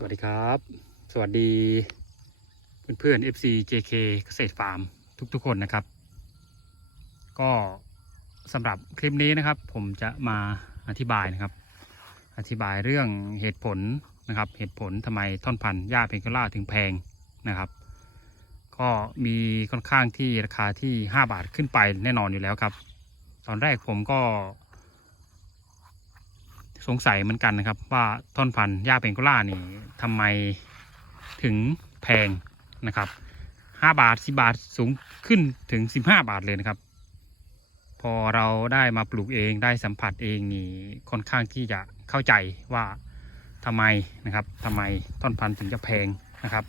สวัสดีครับ สวัสดีเพื่อนๆ FC JK เกษตรฟาร์มทุกๆคนนะครับ ก็สำหรับคลิปนี้นะครับ ผมจะมาอธิบายนะครับ อธิบายเรื่องเหตุผลนะครับ เหตุผลทำไมท่อนพันธุ์หญ้าเพนกล่าถึงแพงนะครับ ก็มีค่อนข้างที่ราคาที่ 5 บาทขึ้นไปแน่นอนอยู่แล้วครับ ตอนแรกผมก็ สงสัยเหมือนกันนะครับ ว่าท่อนพันธุ์หญ้าเพนกล่านี่ทำไมถึงแพงนะครับห้าบาทสิบาทสูงขึ้นถึงสิบห้าบาทเลยนะครับ พอเราได้มาปลูกเองได้สัมผัสเองนี่ค่อนข้างที่จะเข้าใจว่าทำไมนะครับทำไมต้นพันธุ์ถึงจะแพงนะครับ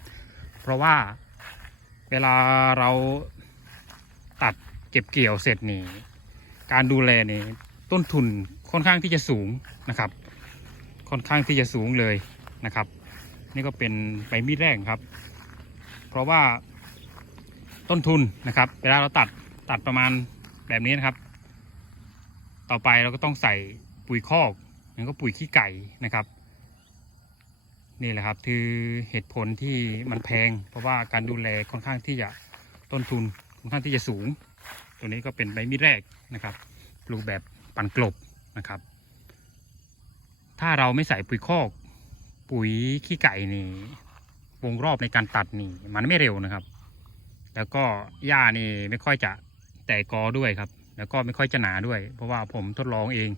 เพราะว่าเวลาเราตัดเก็บเกี่ยวเสร็จนี่การดูแลนี่ ต้นทุนค่อนข้างที่จะสูงนะครับ ค่อนข้างที่จะสูงเลยนะครับ นี่ก็เป็นใบมีดแรกครับ เพราะว่าต้นทุนนะครับ เวลาเราตัดตัดประมาณแบบนี้นะครับ ต่อไปเราก็ต้องใส่ปุ๋ยคอกแล้วก็ปุ๋ยขี้ไก่นะครับ นี่แหละครับคือเหตุผลที่มันแพง เพราะว่าการดูแลค่อนข้างที่จะต้นทุนค่อนข้างที่จะสูง ตัวนี้ก็เป็นใบมีดแรกนะครับปลูกแบบ ปั่นกลบนะครับ ถ้าเราไม่ใส่ปุ๋ยคอก ปุ๋ยขี้ไก่นี่ วงรอบในการตัดนี่มันไม่เร็วนะครับ แล้วก็หญ้านี่ไม่ค่อยจะแตกกอด้วยครับ แล้วก็ไม่ค่อยจะหนาด้วย เพราะว่าผมทดลองเอง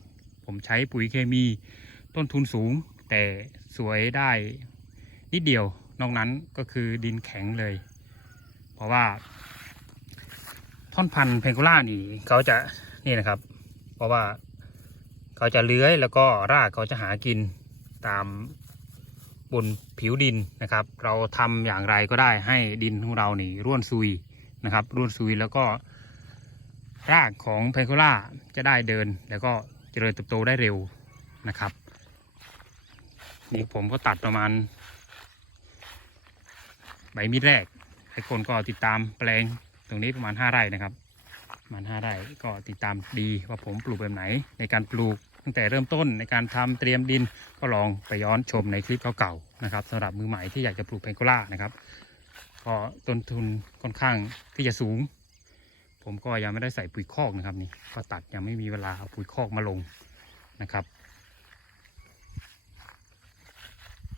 ผมใช้ปุ๋ยเคมีต้นทุนสูง แต่สวยได้นิดเดียวนอกนั้นก็คือดินแข็งเลย เพราะว่าท่อนพันธุ์เพนโกล่านี่เขาจะนี่นะครับ ราะว่าเขาจะเลื้อยแล้วก็รากเขาจะหากินตามบนผิวดินนะครับ เราทำอย่างไรก็ได้ให้ดินของเรานี่ร่วนซุยนะครับ ร่วนซุยแล้วก็ รากของเพนโคล่าจะได้เดิน แล้วก็เจริญเติบโตได้เร็วนะครับ นี่ผมก็ตัดประมาณใบมีดแรกให้คนก็ติดตามแปลงตรงนี้ประมาณ 5 ไร่นะครับ ประมาไร่ก็ติดตามดีว่าผมปลูกแบบไหน ในการปลูกตั้งแต่เริ่มต้นในการทำเตรียมดินก็ลองไปย้อนชมในคลิปเก่าๆนะครับสำหรับมือใหม่ที่อยากจะปลูกเพนโกล่านะครับก็ต้นทุนค่อนข้างที่จะสูง ผมก็ยังไม่ได้ใส่ปุ๋ยคอกนะครับนี่ก็ตัดยังไม่มีเวลาเอาปุ๋ยคอกมาลงนะครับ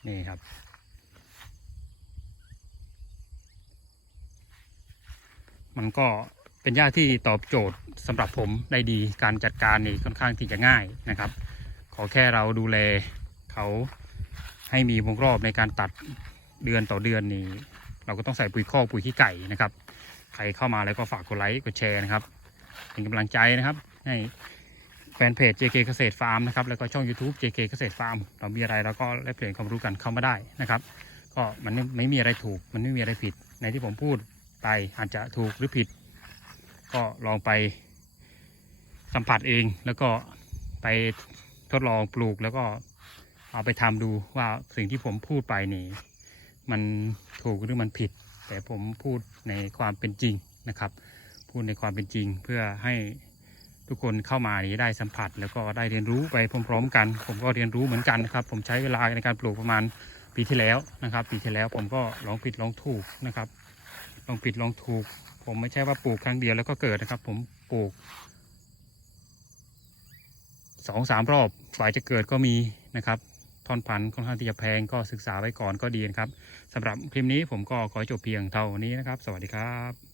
นี่ครับมันก็ เป็นหญ้าที่ตอบโจทย์สำหรับผมได้ดีการจัดการนี่ค่อนข้างที่จะง่ายนะครับ ขอแค่เราดูแลเขาให้มีวงรอบในการตัดเดือนต่อเดือนนี่เราก็ต้องใส่ปุ๋ยคอกปุ๋ยขี้ไก่นะครับ ใครเข้ามาแล้วก็ฝากกดไลค์กดแชร์นะครับ เป็นกำลังใจนะครับ ให้แฟนเพจ JK เกษตรฟาร์มนะครับแล้วก็ช่อง YouTube JK เกษตรฟาร์มเรามีอะไรเราก็แลกเปลี่ยนความรู้กันเข้ามาได้นะครับ ก็มันไม่มีอะไรถูกมันไม่มีอะไรผิดในที่ผมพูดไปอาจจะถูกหรือผิด ก็ลองไปสัมผัสเองแล้วก็ไปทดลองปลูกแล้วก็เอาไปทำดูว่าสิ่งที่ผมพูดไปนี่ มันถูกหรือมันผิด แต่ผมพูดในความเป็นจริงนะครับ พูดในความเป็นจริงเพื่อให้ทุกคนเข้ามานี้ได้สัมผัส แล้วก็ได้เรียนรู้ไปพร้อมๆกัน ผมก็เรียนรู้เหมือนกันนะครับ ผมใช้เวลาในการปลูกประมาณปีที่แล้วนะครับ ปีที่แล้วผมก็ลองผิดลองถูกนะครับ ลองผิดลองถูก ผมไม่ใช่ว่าปลูกครั้งเดียวแล้วก็เกิดนะครับ ผมปลูกสองสามรอบฝ่ายจะเกิดก็มีนะครับทอนพันธุ์ค่อนข้างที่จะแพงก็ศึกษาไว้ก่อนก็ดีนะครับสำหรับคลิปนี้ผมก็ขอจบเพียงเท่านี้นะครับ สวัสดีครับ